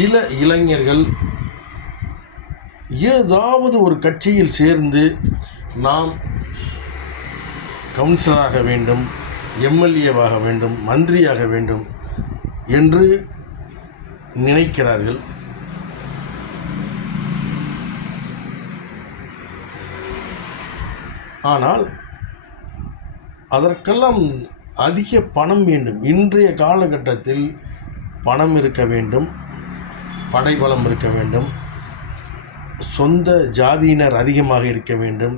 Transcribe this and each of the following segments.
சில இளைஞர்கள் ஏதாவது ஒரு கட்சியில் சேர்ந்து நாம் கவுன்சிலராக வேண்டும், எம்எல்ஏவாக வேண்டும், மந்திரியாக வேண்டும் என்று நினைக்கிறார்கள். ஆனால் அதற்கெல்லாம் அதிக பணம் வேண்டும். இன்றைய காலகட்டத்தில் பணம் இருக்க வேண்டும், படைபலம் இருக்க வேண்டும், சொந்த ஜாதியினர் அதிகமாக இருக்க வேண்டும்.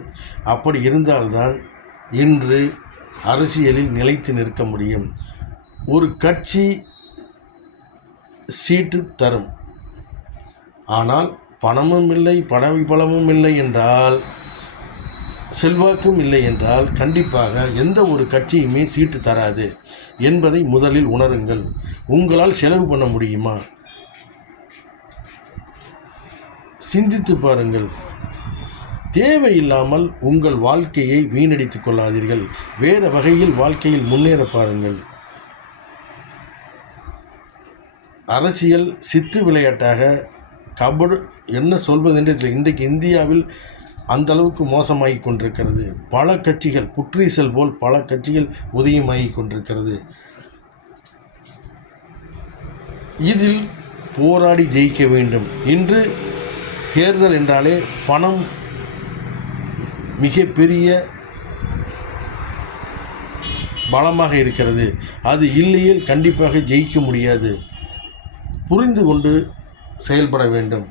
அப்படி இருந்தால்தான் இன்று அரசியலில் நிலைத்து நிற்க முடியும். ஒரு கட்சி சீட்டு தரும், ஆனால் பணமும் இல்லை, பணபலமும் இல்லை என்றால், செல்வாக்கும் இல்லை என்றால் கண்டிப்பாக எந்த ஒரு கட்சியுமே சீட்டு தராது என்பதை முதலில் உணருங்கள். உங்களால் செலவு பண்ண முடியுமா? சிந்தித்து பாருங்கள். தேவையில்லாமல் உங்கள் வாழ்க்கையை வீணடித்துக் கொள்ளாதீர்கள். வேறு வகையில் வாழ்க்கையில் முன்னேற பாருங்கள். அரசியல் சித்து விளையாட்டாக கபடு என்ன சொல்வதென்று இன்றைக்கு இந்தியாவில் அந்த அளவுக்கு மோசமாகி கொண்டிருக்கிறது. பல கட்சிகள் புற்றீசல் போல் பல கட்சிகள் உதயமாகி கொண்டிருக்கிறது. இதில் போராடி ஜெயிக்க வேண்டும். இன்று தேர்தல் என்றாலே பணம் மிகப்பெரிய பலமாக இருக்கிறது. அது இல்லையில் கண்டிப்பாக ஜெயிக்க முடியாது. புரிந்து கொண்டு செயல்பட வேண்டும்.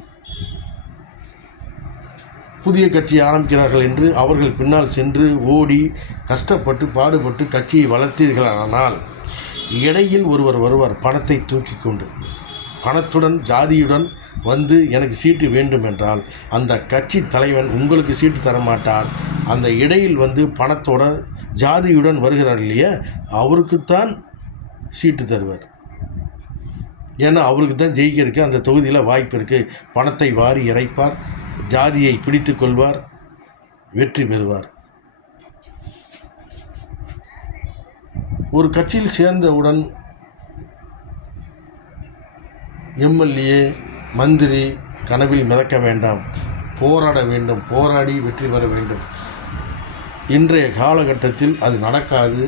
புதிய கட்சி ஆரம்பிக்கிறார்கள் என்று அவர்கள் பின்னால் சென்று ஓடி கஷ்டப்பட்டு பாடுபட்டு கட்சியை வளர்த்தீர்களானால் இடையில் ஒருவர் வருவார், பணத்தை தூக்கி கொண்டு, பணத்துடன் ஜாதியுடன் வந்து எனக்கு சீட்டு வேண்டும் என்றால் அந்த கட்சி தலைவன் உங்களுக்கு சீட்டு தரமாட்டார். அந்த இடையில் வந்து பணத்தோட ஜாதியுடன் வருகிறார் இல்லையா, அவருக்குத்தான் சீட்டு தருவார். ஏன்னா அவருக்கு தான் ஜெயிக்கிறதுக்கு அந்த தொகுதியில் வாய்ப்பு இருக்குது. பணத்தை வாரி இறைப்பார், ஜாதியை பிடித்து கொள்வார், வெற்றி பெறுவார். ஒரு கட்சியில் சேர்ந்தவுடன் எம்எல்ஏ, மந்திரி கனவில் மிதக்க வேண்டாம். போராட வேண்டும், போராடி வெற்றி பெற வேண்டும். இன்றைய காலகட்டத்தில் அது நடக்காது.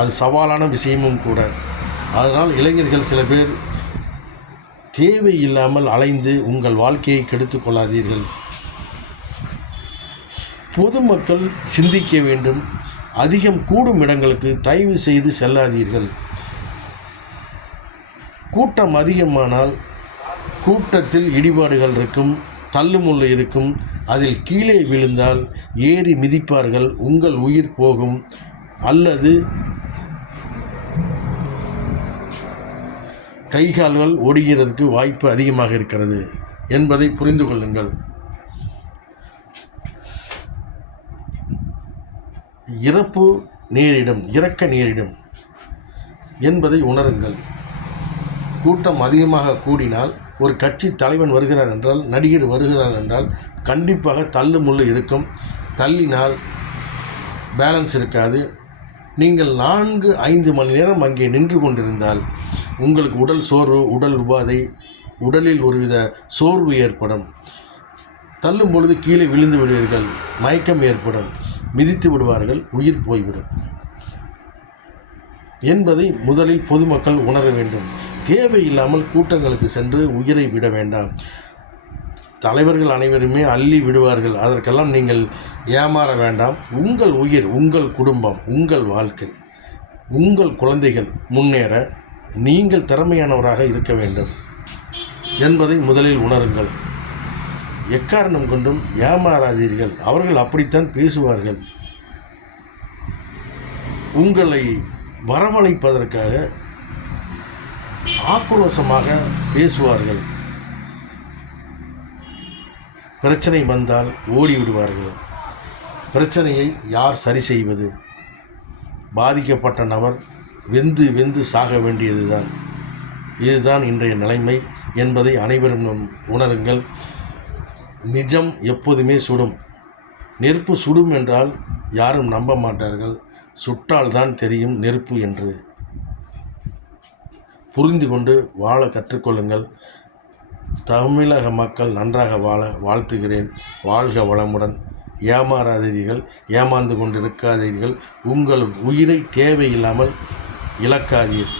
அது சவாலான விஷயமும் கூட. அதனால் இளைஞர்கள் சில பேர் தேவையில்லாமல் அலைந்து உங்கள் வாழ்க்கையை கெடுத்து கொள்ளாதீர்கள். பொதுமக்கள் சிந்திக்க வேண்டும். அதிகம் கூடும் இடங்களுக்கு தயவு செய்து செல்லாதீர்கள். கூட்டம் அதிகமானால் கூட்டத்தில் இடிபாடுகள் இருக்கும், தள்ளுமுள்ளு இருக்கும். அதில் கீழே விழுந்தால் ஏறி மிதிப்பார்கள், உங்கள் உயிர் போகும். அல்லது கைகால்கள் ஒடுகிறதுக்கு வாய்ப்பு அதிகமாக இருக்கிறது என்பதை புரிந்து கொள்ளுங்கள். இறப்பு நேரிடும், இறக்க நேரிடும் என்பதை உணருங்கள். கூட்டம் அதிகமாக கூடினால், ஒரு கட்சி தலைவன் வருகிறார் என்றால், நடிகர் வருகிறார் என்றால் கண்டிப்பாக தள்ளு முள்ளு இருக்கும். தள்ளினால் பேலன்ஸ் இருக்காது. நீங்கள் 4-5 மணி நேரம் அங்கே நின்று கொண்டிருந்தால் உங்களுக்கு உடல் சோர்வு, உடல் உபாதை, உடலில் ஒருவித சோர்வு ஏற்படும். தள்ளும் பொழுது கீழே விழுந்து விடுவீர்கள், மயக்கம் ஏற்படும், மிதித்து விடுவார்கள், உயிர் போய்விடும் என்பதை முதலில் பொதுமக்கள் உணர வேண்டும். தேவையில்லாமல் கூட்டங்களுக்கு சென்று உயிரை விட வேண்டாம். தலைவர்கள் அனைவருமே அள்ளி விடுவார்கள். அதற்கெல்லாம் நீங்கள் ஏமாற வேண்டாம். உங்கள் உயிர், உங்கள் குடும்பம், உங்கள் வாழ்க்கை, உங்கள் குழந்தைகள் முன்னேற நீங்கள் திறமையானவராக இருக்க வேண்டும் என்பதை முதலில் உணருங்கள். எக்காரணம் கொண்டும் ஏமாறாதீர்கள். அவர்கள் அப்படித்தான் பேசுவார்கள். உங்களை வரவழைப்பதற்காக ஆக்ரோஷமாக பேசுவார்கள். பிரச்சனை வந்தால் ஓடிவிடுவார்கள். பிரச்சனையை யார் சரி செய்வது? பாதிக்கப்பட்ட நபர் வெந்து வெந்து சாக வேண்டியதுதான். இதுதான் இன்றைய நிலைமை என்பதை அனைவரும் உணருங்கள். நிஜம் எப்போதுமே சுடும். நெருப்பு சுடும் என்றால் யாரும் நம்ப மாட்டார்கள். சுட்டால் தான் தெரியும் நெருப்பு என்று. புரிந்து கொண்டு வாழ கற்றுக்கொள்ளுங்கள். தமிழக மக்கள் நன்றாக வாழ வாழ்த்துகிறேன். வாழ்க வளமுடன். ஏமாறாதீர்கள், ஏமாந்து கொண்டிருக்காதீர்கள். உங்கள் உயிரை தேவையில்லாமல் இழக்காதீர்.